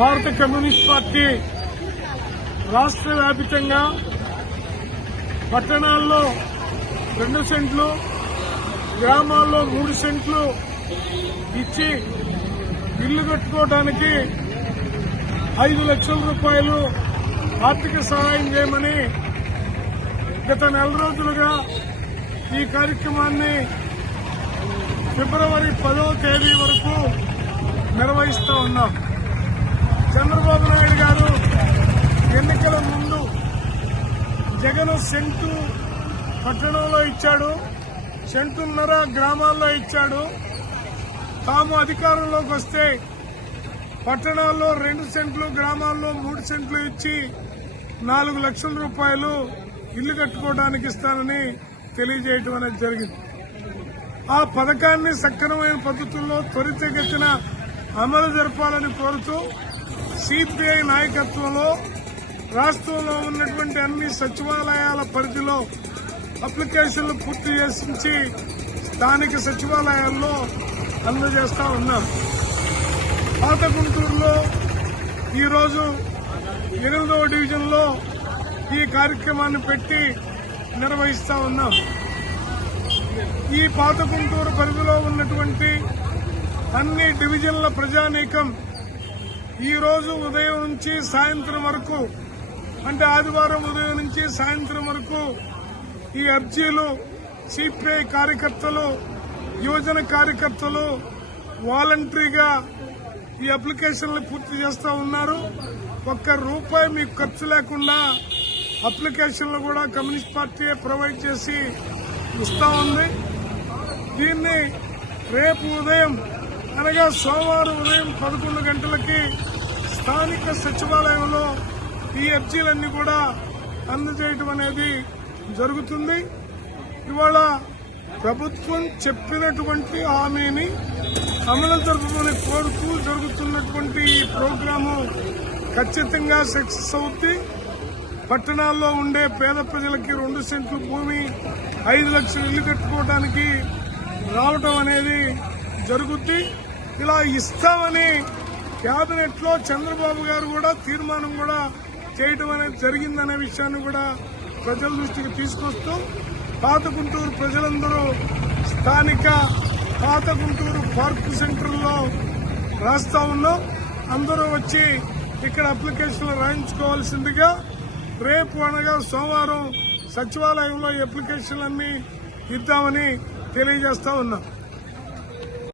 భారత communist party రాష్ట్ర వ్యాప్తంగా పట్టణాల్లో 2 సెంట్లు, గ్రామాల్లో 3 సెంట్లు ఇచ్చి ఇల్లు కట్టుకోవడానికి 5 లక్షల రూపాయలు ఆర్థిక సహాయం చేయమని గత నెల రోజులుగా ఈ కార్యక్రమాన్ని ఫిబ్రవరి 10వ తేదీ వరకు నిర్వహిస్తూ ఉన్నాం. చంద్రబాబు నాయుడు గారు ఎన్నికల ముందు జగన్ సెంటు పట్టణంలో ఇచ్చాడు, సెంటున్నర గ్రామాల్లో ఇచ్చాడు. తాము అధికారంలోకి వస్తే పట్టణాల్లో 2 సెంట్లు, గ్రామాల్లో 3 సెంట్లు ఇచ్చి 4 లక్షల రూపాయలు ఇల్లు కట్టుకోవడానికి ఇస్తానని తెలియజేయడం అనేది జరిగింది. ఆ పథకాన్ని సక్రమమైన పద్ధతుల్లో త్వరితగతిన అమలు జరపాలని కోరుతూ సిపిఐ నాయకత్వంలో రాష్ట్రంలో ఉన్నటువంటి అన్ని సచివాలయాల పరిధిలో అప్లికేషన్లు పూర్తి చేసి స్థానిక సచివాలయాల్లో అందజేస్తా ఉన్నాం. పాత గుంటూరులో ఈరోజు 8వ డివిజన్లో ఈ కార్యక్రమాన్ని పెట్టి నిర్వహిస్తా ఉన్నాం. ఈ పాత గుంటూరు పరిధిలో ఉన్నటువంటి అన్ని డివిజన్ల ప్రజానీకం ఈ రోజు ఉదయం నుంచి సాయంత్రం వరకు, అంటే ఆదివారం ఉదయం నుంచి సాయంత్రం వరకు ఈ అర్జీలు సిపిఐ కార్యకర్తలు, యువజన కార్యకర్తలు వాలంటరీగా ఈ అప్లికేషన్లు పూర్తి చేస్తా ఉన్నారు. ₹1 మీకు ఖర్చు లేకుండా అప్లికేషన్లు కూడా కమ్యూనిస్ట్ పార్టీ ప్రొవైడ్ చేసి ఇస్తా ఉంది. దీన్ని రేపు ఉదయం అనగా సోమవారం ఉదయం 11 గంటలకి స్థానిక సచివాలయంలో ఈ అర్జీలన్నీ కూడా అందజేయడం అనేది జరుగుతుంది. ఇవాళ ప్రభుత్వం చెప్పినటువంటి హామీని అమలు జరపమని కోరుతూ జరుగుతున్నటువంటి ఈ ప్రోగ్రాము ఖచ్చితంగా సక్సెస్ అవుతుంది. పట్టణాల్లో ఉండే పేద ప్రజలకి 2 సెంట్లు భూమి, 5 లక్షలు ఇల్లు కట్టుకోవడానికి రావటం అనేది జరుగుద్ది. ఇలా ఇస్తామని కేబినెట్ లో చంద్రబాబు గారు కూడా తీర్మానం కూడా చేయడం అనేది జరిగిందనే విషయాన్ని కూడా ప్రజల దృష్టికి తీసుకొస్తూ పాత గుంటూరు ప్రజలందరూ స్థానిక పాత గుంటూరు పార్క్ సెంటర్లో రాస్తా ఉన్నాం. అందరూ వచ్చి ఇక్కడ అప్లికేషన్లు రాయించుకోవాల్సిందిగా రేపు అనగా సోమవారం సచివాలయంలో అప్లికేషన్లన్నీ ఇద్దామని తెలియజేస్తా ఉన్నాం.